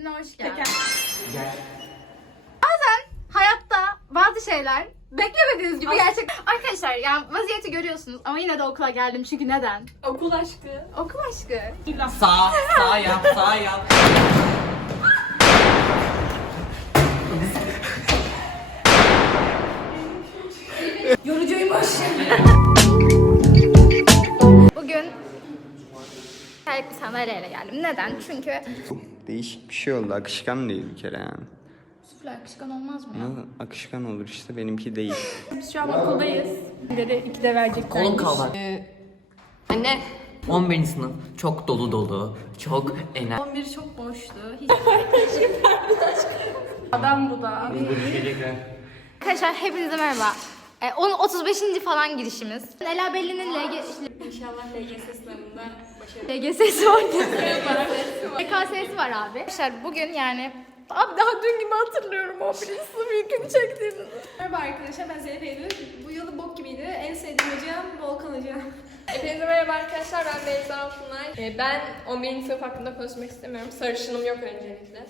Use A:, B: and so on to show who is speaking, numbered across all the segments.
A: evine hoş geldin. Bazen hayatta bazı şeyler beklemediğiniz gibi gerçek. Arkadaşlar yani vaziyeti görüyorsunuz ama yine de okula geldim çünkü neden?
B: Okul aşkı.
A: Okul aşkı.
C: Sağ, sağ yap, sağ yap.
A: Yorucuymuş. Bugün terlikli sandalyeyle geldim. Neden? Çünkü
D: Değişik bir şey oldu. Akışkan değil bir kere yani.
A: sufle akışkan olmaz mı ya?
D: Akışkan olur işte benimki değil.
B: Biz şu an okuldayız. Dedi iki de verecek.
C: Kolum kaldı.
B: Anne.
C: 11. sınıf çok dolu dolu, çok ener.
A: 11 çok boştu. Hiç...
B: Adam bu da.
A: Arkadaşlar hepinize merhaba. Ee, onun 35. falan girişimiz. Ela Belli'nin LG...
B: İnşallah LGS sınavında.
A: LGS'si var. LKS'si var abi. Arkadaşlar bugün yani Abi daha dün gibi hatırlıyorum o birisi yükünü çektiğimi.
B: Merhaba arkadaşlar ben Zeynep Eylül. Bu yılı bok gibiydi. En sevdiğim hocam Volkan Hoca. Hepinize merhaba arkadaşlar ben Beyza Altunay. Ee, ben 11. sınıf hakkında konuşmak istemiyorum. Sarışınım yok öncelikle.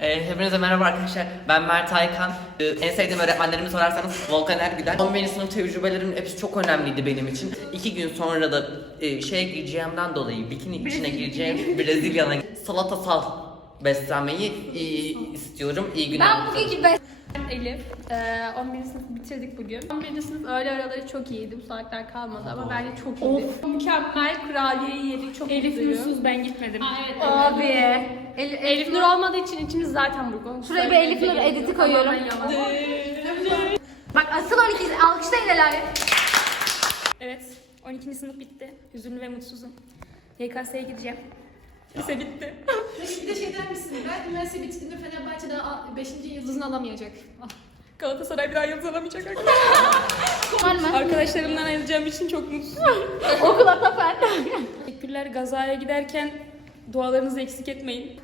C: Ee, hepinize merhaba arkadaşlar. Ben Mert Aykan. Ee, en sevdiğim öğretmenlerimi sorarsanız Volkan Ergüden. 11. sınıf tecrübelerimin hepsi çok önemliydi benim için. İki gün sonra da e, şeye gireceğimden dolayı bikini içine gireceğim Brezilya'na salatasal beslenmeyi e, istiyorum. İyi günler.
A: Ben bugünkü best...
B: Elif. Ee, 11. sınıf bitirdik bugün. 11. sınıf öğle araları çok iyiydi. Bu saatler kalmadı ama bence çok iyiydi. Mükemmel kurabiyeyi yedik. Çok Elif Nursuz ben gitmedim. evet,
A: Abi. El,
B: Elif Nur olmadığı için içimiz zaten burgun.
A: Şuraya bir Elif Nur editi koyuyorum. Bak asıl 12 alkışlayın Ela'yı.
B: Evet, 12. sınıf bitti. Hüzünlü ve mutsuzum. YKS'ye gideceğim. Lise bitti.
E: Bir de şey der misin? Ben üniversite bittiğinde Fenerbahçe'de 5. yıldızını alamayacak. Ah.
B: Galatasaray bir daha yıldız alamayacak
A: mı?
B: Arkadaşlarımdan ayrılacağım için çok mutsuzum.
A: Okul Atafer.
B: Teşekkürler. Gazaya giderken dualarınızı eksik etmeyin.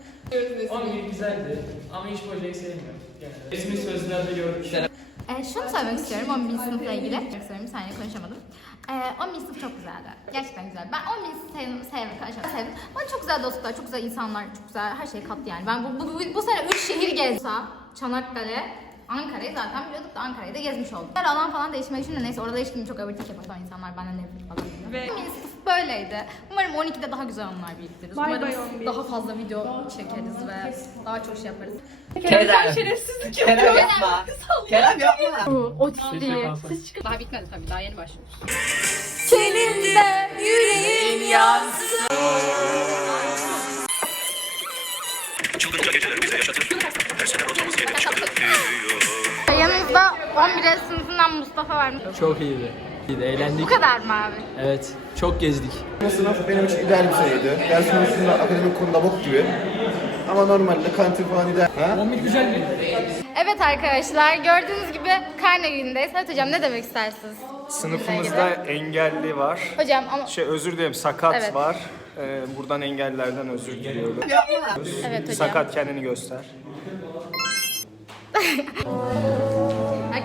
F: 11 güzeldi ama hiç hocayı sevmiyorum. Yani resmi sözlerde gördük.
A: Ee, şunu söylemek istiyorum 11. sınıfla ilgili. İstiyorum, bir konuşamadım. Ee, 11. sınıf çok güzeldi. Gerçekten güzel. Ben 11. sınıf sevdim, arkadaşlar. Sevdim. Bana çok güzel dostluklar, çok güzel insanlar, çok güzel her şey kattı yani. Ben bu, bu, bu, bu sene 3 şehir gezdim. Çanakkale, Ankara'yı zaten biliyorduk da Ankara'yı da gezmiş oldum. Her alan falan değişmek için de neyse orada hiç çok öbürtük yapan o insanlar benden nefret falan.
B: Ve-
A: 11. sınıf böyleydi. Umarım 12'de daha güzel anlar biriktiririz.
B: Bay
A: Umarım
B: bay 11.
A: daha fazla video çekeriz ve daha çok şey yaparız.
C: Kerem. Kerem yapma. Kerem yapma.
A: O titriği.
E: Daha bitmedi tabii. Daha yeni başlıyoruz.
A: Seninle yüreğim yansın. Yanımızda 11 sınıfından Mustafa var.
F: Çok iyiydi. İyiydi, eğlendik.
A: Bu kadar mı abi?
F: Evet, çok gezdik.
G: Sınıf benim için ideal bir seneydi. Ders konusunda akademik konuda bok gibi. Ama normalde kantin falan ideal. Ha?
F: 11 güzel miydi?
A: Evet arkadaşlar gördüğünüz gibi karne günündeyiz. Evet hocam ne demek istersiniz?
H: Sınıfımızda engelli var.
A: Hocam ama...
H: Şey özür dilerim sakat
A: Evet.
H: var. Ee, buradan engellilerden özür diliyorum.
A: Evet hocam.
H: Sakat kendini göster.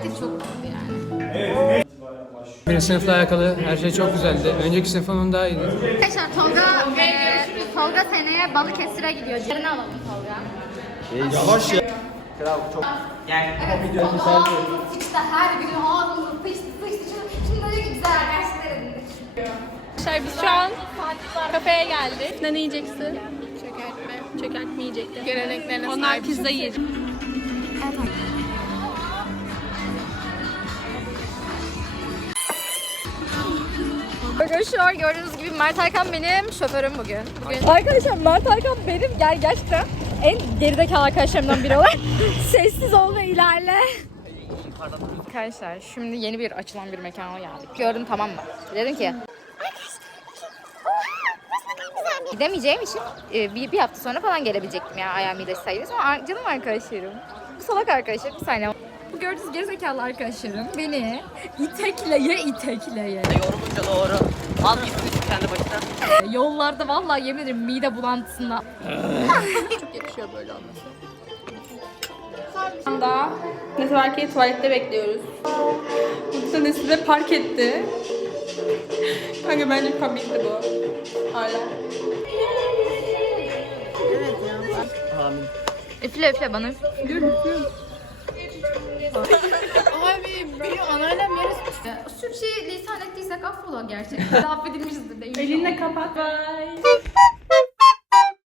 A: Herkes çok mutlu yani.
F: Benim sınıfla alakalı her şey çok güzeldi. Önceki sınıfımın daha iyiydi.
A: Arkadaşlar Tolga, e, Tolga seneye Balıkesir'e gidiyor. Yerini alalım Tolga.
G: Yavaş ya.
C: Gel.
A: Evet, ağzımız sıçtı her gün ağzımız sıçtı sıçtı. Şimdi, ki güzel edindik.
B: Arkadaşlar biz şu an kafeye geldik. Ne yiyeceksin? Çökertme. Çökertme yiyecekler. Geleneklerine Onlar pizza yiyecek.
A: Arkadaşlar gördüğünüz gibi Mert Hakan benim şoförüm bugün. bugün... Arkadaşlar Mert Hakan benim gel gerçekten en gerideki arkadaşlarımdan biri olarak sessiz ol ve ilerle. Arkadaşlar şimdi yeni bir açılan bir mekana geldik. Gördüm tamam mı? Dedim ki Gidemeyeceğim için e, bir, bir hafta sonra falan gelebilecektim ya ayağım iyileşse sayılır. Ama canım arkadaşlarım. Bu salak arkadaşlarım bir saniye. Bu gördüğünüz gerizekalı arkadaşlarım beni itekleye itekleye.
C: Yorulunca doğru. Al gitsin kendi başına.
A: Yollarda vallahi yemin ederim mide bulantısında.
B: Şu anda Network'i tuvalette bekliyoruz. Burada Nesi de park etti. Kanka bence komikti bu. Hala.
C: Amin.
A: Üfle üfle bana.
B: Abi benim anneannem yarısı
A: Türkçeyi lisan ettiysek affola gerçekten. Affedilmişizdir de.
B: Elinde kapat. Bye.